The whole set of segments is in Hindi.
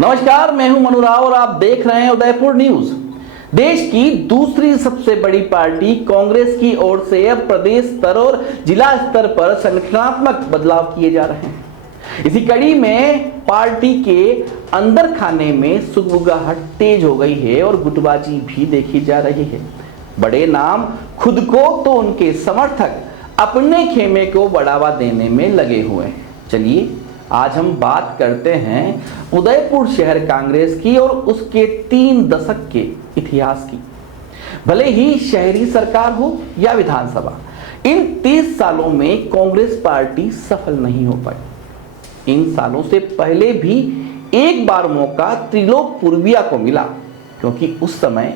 नमस्कार, मैं हूं मनु राव और आप देख रहे हैं उदयपुर न्यूज। देश की दूसरी सबसे बड़ी पार्टी कांग्रेस की ओर से अब प्रदेश स्तर और जिला स्तर पर संगठनात्मक बदलाव किए जा रहे हैं। इसी कड़ी में पार्टी के अंदर खाने में सुगबुगाहट तेज हो गई है और गुटबाजी भी देखी जा रही है। बड़े नाम खुद को तो उनके समर्थक अपने खेमे को बढ़ावा देने में लगे हुए हैं। चलिए आज हम बात करते हैं उदयपुर शहर कांग्रेस की और उसके 3 दशक के इतिहास की। भले ही शहरी सरकार हो या विधानसभा, इन 30 सालों में कांग्रेस पार्टी सफल नहीं हो पाई। इन सालों से पहले भी एक बार मौका त्रिलोक पूर्विया को मिला, क्योंकि उस समय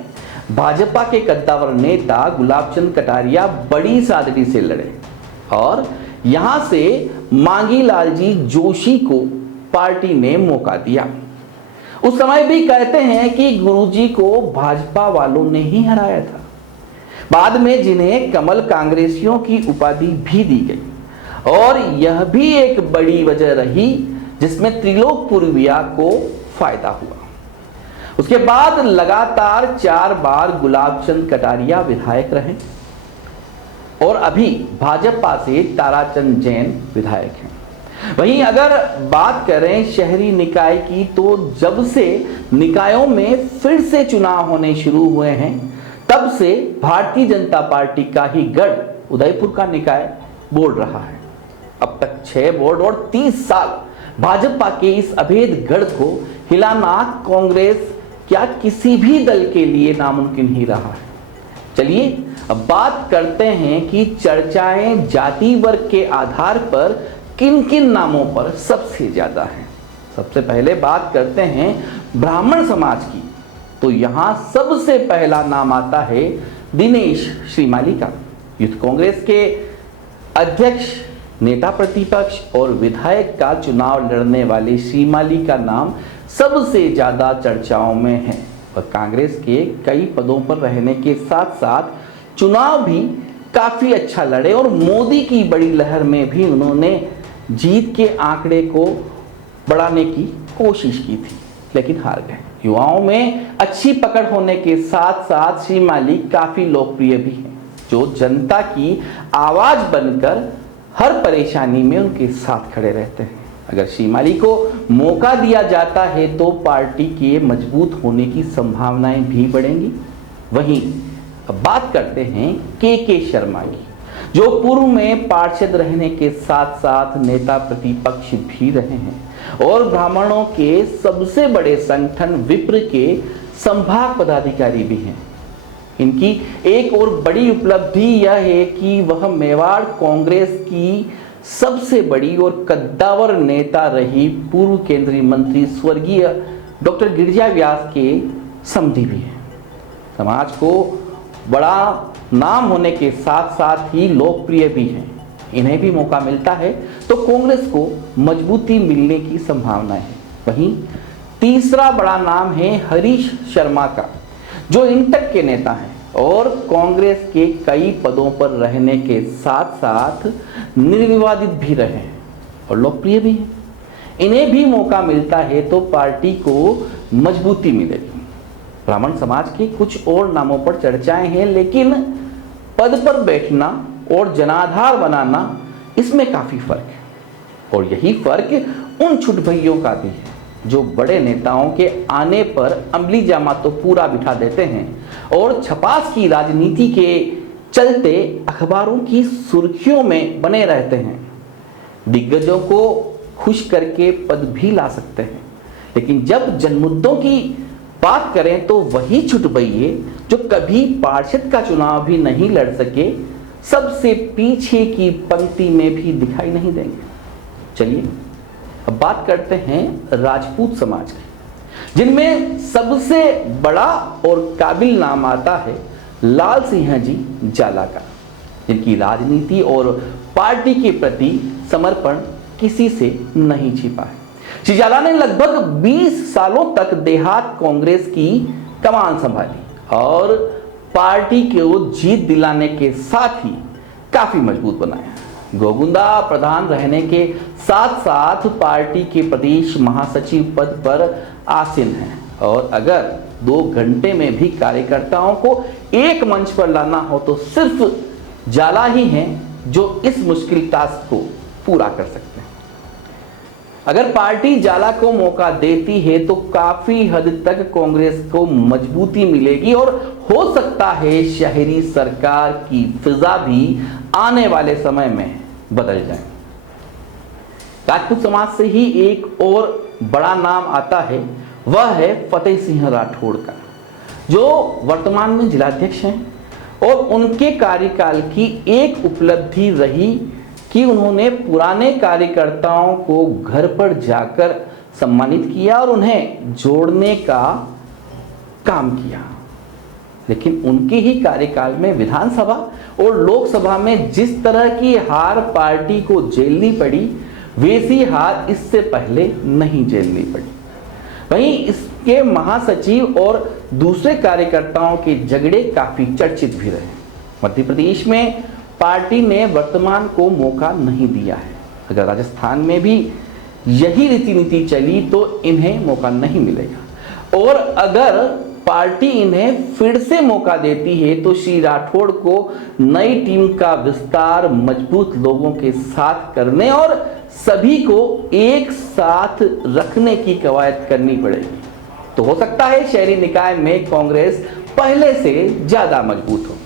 भाजपा के कद्दावर नेता गुलाब चंद कटारिया बड़ी सादगी से लड़े और यहां से मांगी लाल जी जोशी को पार्टी ने मौका दिया। उस समय भी कहते हैं कि गुरुजी को भाजपा वालों ने ही हराया था। बाद में जिन्हें कमल कांग्रेसियों की उपाधि भी दी गई और यह भी एक बड़ी वजह रही जिसमें त्रिलोक पूर्विया को फायदा हुआ। उसके बाद लगातार 4 बार गुलाब चंद कटारिया विधायक रहे और अभी भाजपा से ताराचंद जैन विधायक हैं। वहीं अगर बात करें शहरी निकाय की, तो जब से निकायों में फिर से चुनाव होने शुरू हुए हैं तब से भारतीय जनता पार्टी का ही गढ़ उदयपुर का निकाय बोल रहा है। अब तक 6 बोर्ड और 30 साल भाजपा के इस अभेद गढ़ को हिलाना कांग्रेस क्या किसी भी दल के लिए नामुमकिन ही रहा है। चलिए अब बात करते हैं कि चर्चाएं जाति वर्ग के आधार पर किन किन नामों पर सबसे ज्यादा है। सबसे पहले बात करते हैं ब्राह्मण समाज की, तो यहां सबसे पहला नाम आता है दिनेश श्रीमाली का। यूथ कांग्रेस के अध्यक्ष, नेता प्रतिपक्ष और विधायक का चुनाव लड़ने वाले श्रीमाली का नाम सबसे ज्यादा चर्चाओं में है और कांग्रेस के कई पदों पर रहने के साथ साथ चुनाव भी काफी अच्छा लड़े और मोदी की बड़ी लहर में भी उन्होंने जीत के आंकड़े को बढ़ाने की कोशिश की थी, लेकिन हार गए। युवाओं में अच्छी पकड़ होने के साथ साथ श्रीमाली काफी लोकप्रिय भी हैं, जो जनता की आवाज बनकर हर परेशानी में उनके साथ खड़े रहते हैं। अगर श्रीमाली को मौका दिया जाता है तो पार्टी के मजबूत होने की संभावनाएं भी बढ़ेंगी। वहीं अब बात करते हैं के शर्मा की, जो पूर्व में पार्षद रहने के साथ साथ नेता प्रतिपक्ष भी रहे हैं और ब्राह्मणों के सबसे बड़े संगठन विप्र के संभाग पदाधिकारी भी हैं। इनकी एक और बड़ी उपलब्धि यह है कि वह मेवाड़ कांग्रेस की सबसे बड़ी और कद्दावर नेता रही पूर्व केंद्रीय मंत्री स्वर्गीय डॉक्टर गिरिजा व्यास के समधी भी हैं। समाज को बड़ा नाम होने के साथ साथ ही लोकप्रिय भी हैं। इन्हें भी मौका मिलता है तो कांग्रेस को मजबूती मिलने की संभावना है। वहीं तीसरा बड़ा नाम है हरीश शर्मा का, जो इंटक के नेता हैं और कांग्रेस के कई पदों पर रहने के साथ साथ निर्विवादित भी रहे हैं और लोकप्रिय भी हैं। इन्हें भी मौका मिलता है तो पार्टी को मजबूती मिलेगी। ब्राह्मण समाज के कुछ और नामों पर चर्चाएं हैं, लेकिन पद पर बैठना और जनाधार बनाना, इसमें काफी फर्क है और यही फर्क उन छुटभइयों का भी है जो बड़े नेताओं के आने पर अमली जामा तो पूरा बिठा देते हैं और छपास की राजनीति के चलते अखबारों की सुर्खियों में बने रहते हैं। दिग्गजों को खुश करके पद भी ला सकते हैं, लेकिन जब जनमुद्दों की बात करें तो वही छुटभइये जो कभी पार्षद का चुनाव भी नहीं लड़ सके, सबसे पीछे की पंक्ति में भी दिखाई नहीं देंगे। चलिए अब बात करते हैं राजपूत समाज की, जिनमें सबसे बड़ा और काबिल नाम आता है लाल सिंह जी जाला का, जिनकी राजनीति और पार्टी के प्रति समर्पण किसी से नहीं छिपा है। श्री जाला ने लगभग 20 सालों तक देहात कांग्रेस की कमान संभाली और पार्टी को जीत दिलाने के साथ ही काफी मजबूत बनाया। गोविंदा प्रधान रहने के साथ साथ पार्टी के प्रदेश महासचिव पद पर आसीन हैं और अगर 2 घंटे में भी कार्यकर्ताओं को एक मंच पर लाना हो तो सिर्फ जाला ही हैं जो इस मुश्किल टास्क को पूरा कर सकते हैं। अगर पार्टी जाला को मौका देती है तो काफी हद तक कांग्रेस को मजबूती मिलेगी और हो सकता है शहरी सरकार की फिजा भी आने वाले समय में बदल जाए। राजपूत समाज से ही एक और बड़ा नाम आता है, वह है फतेह सिंह राठौड़ का, जो वर्तमान में जिलाध्यक्ष हैं और उनके कार्यकाल की एक उपलब्धि रही कि उन्होंने पुराने कार्यकर्ताओं को घर पर जाकर सम्मानित किया और उन्हें जोड़ने का काम किया। लेकिन उनके ही कार्यकाल में विधानसभा और लोकसभा में जिस तरह की हार पार्टी को झेलनी पड़ी, वैसी हार इससे पहले नहीं झेलनी पड़ी। वहीं इसके महासचिव और दूसरे कार्यकर्ताओं के झगड़े काफी चर्चित भी रहे। मध्य प्रदेश में पार्टी ने वर्तमान को मौका नहीं दिया है। अगर राजस्थान में भी यही रीति नीति चली तो इन्हें मौका नहीं मिलेगा और अगर पार्टी इन्हें फिर से मौका देती है तो श्री राठौड़ को नई टीम का विस्तार मजबूत लोगों के साथ करने और सभी को एक साथ रखने की कवायद करनी पड़ेगी। तो हो सकता है शहरी निकाय में कांग्रेस पहले से ज्यादा मजबूत हो।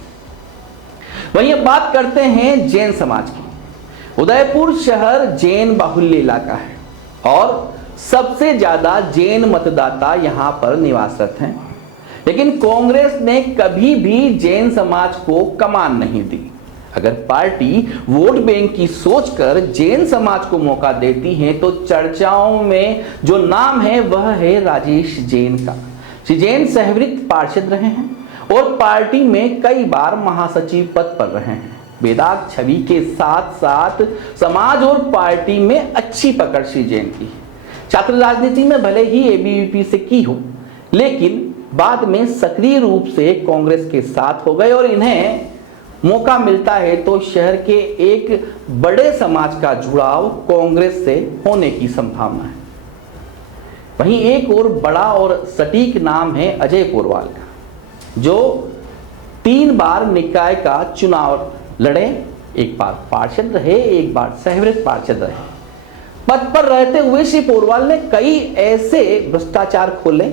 वहीं अब बात करते हैं जैन समाज की। उदयपुर शहर जैन बाहुल्य इलाका है और सबसे ज्यादा जैन मतदाता यहां पर निवासरत हैं। लेकिन कांग्रेस ने कभी भी जैन समाज को कमान नहीं दी। अगर पार्टी वोट बैंक की सोचकर जैन समाज को मौका देती है तो चर्चाओं में जो नाम है वह है राजेश जैन का। श्री जैन सहवृत पार्षद रहे हैं और पार्टी में कई बार महासचिव पद पर रहे हैं। बेदाग छवि के साथ साथ समाज और पार्टी में अच्छी पकड़ श्री जैन की। छात्र राजनीति में भले ही एबीवीपी से की हो, लेकिन बाद में सक्रिय रूप से कांग्रेस के साथ हो गए और इन्हें मौका मिलता है तो शहर के एक बड़े समाज का जुड़ाव कांग्रेस से होने की संभावना है। वहीं एक और बड़ा और सटीक नाम है अजय पोरवाल का, जो 3 बार निकाय का चुनाव लड़े, एक बार पार्षद रहे, एक बार सहवृत पार्षद रहे। पद पर रहते हुए श्री पोरवाल ने कई ऐसे भ्रष्टाचार खोले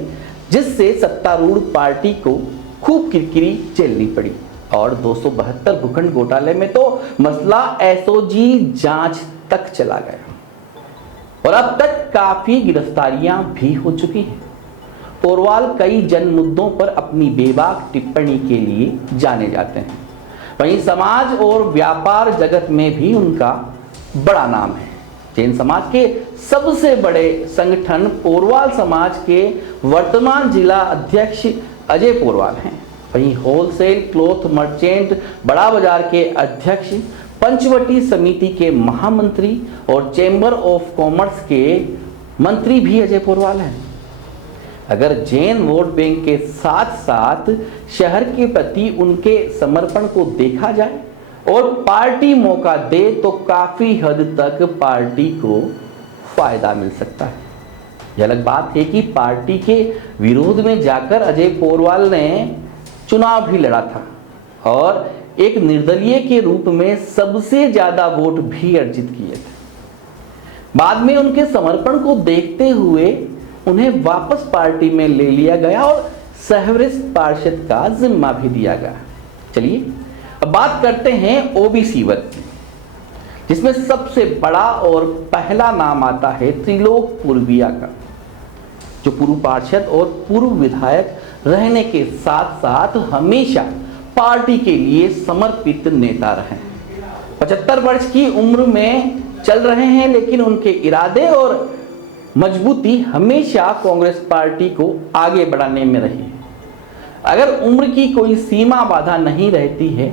जिससे सत्तारूढ़ पार्टी को खूब किरकिरी झेलनी पड़ी और 272 भूखंड घोटाले में तो मसला एसओजी जांच तक चला गया और अब तक काफी गिरफ्तारियां भी हो चुकी हैं। पोरवाल कई जन मुद्दों पर अपनी बेबाक टिप्पणी के लिए जाने जाते हैं। वहीं समाज और व्यापार जगत में भी उनका बड़ा नाम है। जैन समाज के सबसे बड़े संगठन पोरवाल समाज के वर्तमान जिला अध्यक्ष अजय पोरवाल हैं। वहीं होलसेल क्लॉथ मर्चेंट बड़ा बाजार के अध्यक्ष, पंचवटी समिति के महामंत्री और चैम्बर ऑफ कॉमर्स के मंत्री भी अजय पोरवाल हैं। अगर जैन वोट बैंक के साथ साथ शहर के प्रति उनके समर्पण को देखा जाए और पार्टी मौका दे तो काफी हद तक पार्टी को फायदा मिल सकता है। यह अलग बात है कि पार्टी के विरोध में जाकर अजय पोरवाल ने चुनाव भी लड़ा था और एक निर्दलीय के रूप में सबसे ज्यादा वोट भी अर्जित किए थे। बाद में उनके समर्पण को देखते हुए उन्हें वापस पार्टी में ले लिया गया और सहवृत पार्षद का जिम्मा भी दिया गया। चलिए अब बात करते हैं ओबीसी वर्ग की, जिसमें सबसे बड़ा और पहला नाम आता है त्रिलोक पूर्विया का, जो पूर्व पार्षद और पूर्व विधायक रहने के साथ साथ हमेशा पार्टी के लिए समर्पित नेता रहे। 75 वर्ष की उम्र में चल रहे हैं, लेकिन उनके इरादे और मजबूती हमेशा कांग्रेस पार्टी को आगे बढ़ाने में रही। अगर उम्र की कोई सीमा बाधा नहीं रहती है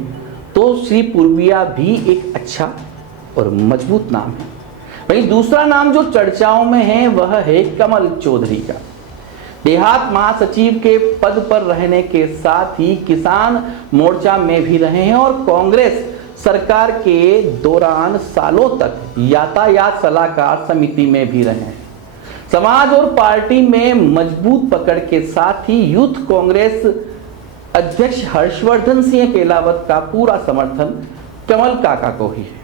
तो श्री पूर्विया भी एक अच्छा और मजबूत नाम है। वहीं दूसरा नाम जो चर्चाओं में है वह है कमल चौधरी का। देहात महासचिव के पद पर रहने के साथ ही किसान मोर्चा में भी रहे हैं और कांग्रेस सरकार के दौरान सालों तक यातायात सलाहकार समिति में भी रहे हैं। समाज और पार्टी में मजबूत पकड़ के साथ ही यूथ कांग्रेस अध्यक्ष हर्षवर्धन सिंह केलावत का पूरा समर्थन कमल काका को ही है।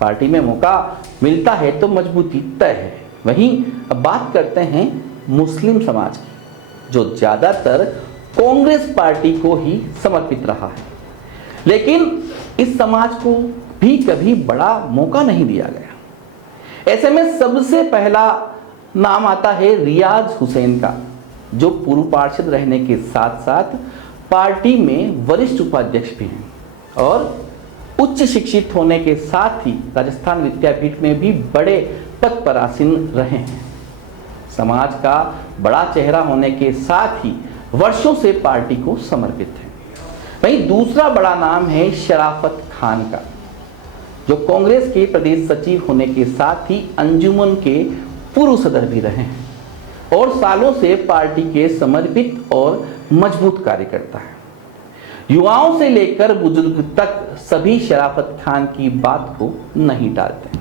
पार्टी में मौका मिलता है तो मजबूती तय है। वहीं अब बात करते हैं मुस्लिम समाज की, जो ज्यादातर कांग्रेस पार्टी को ही समर्पित रहा है, लेकिन इस समाज को भी कभी बड़ा मौका नहीं दिया गया। ऐसे में सबसे पहला नाम आता है रियाज हुसैन का, जो पूर्व पार्षद रहने के साथ साथ पार्टी में वरिष्ठ उपाध्यक्ष भी हैं और उच्च शिक्षित होने के साथ ही राजस्थान विद्यापीठ में भी बड़े पद पर आसीन रहे हैं। समाज का बड़ा चेहरा होने के साथ ही वर्षों से पार्टी को समर्पित है। वहीं दूसरा बड़ा नाम है शराफत खान का, जो कांग्रेस के प्रदेश सचिव होने के साथ ही अंजुमन के पूर्व सदर भी रहे हैं और सालों से पार्टी के समर्पित और मजबूत कार्यकर्ता है। युवाओं से लेकर बुजुर्ग तक सभी शराफत खान की बात को नहीं टालते।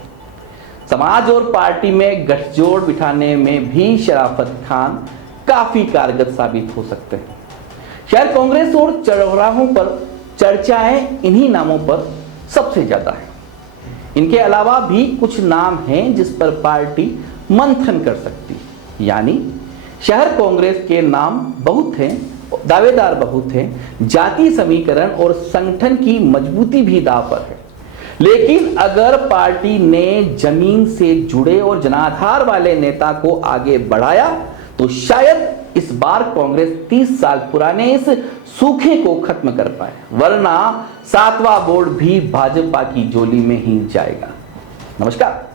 समाज और पार्टी में गठजोड़ बिठाने में भी शराफत खान काफी कारगर साबित हो सकते हैं। शहर कांग्रेस और चौराहों पर चर्चाएं इन्हीं नामों पर सबसे ज्यादा है। इनके अलावा भी कुछ नाम हैं जिस पर पार्टी मंथन कर सकती है। यानी शहर कांग्रेस के नाम बहुत हैं, दावेदार बहुत हैं, जातीय समीकरण और संगठन की मजबूती भी दांव पर है। लेकिन अगर पार्टी ने जमीन से जुड़े और जनाधार वाले नेता को आगे बढ़ाया तो शायद इस बार कांग्रेस 30 साल पुराने इस सूखे को खत्म कर पाए, वरना 7वां बोर्ड भी भाजपा की झोली में ही जाएगा। नमस्कार।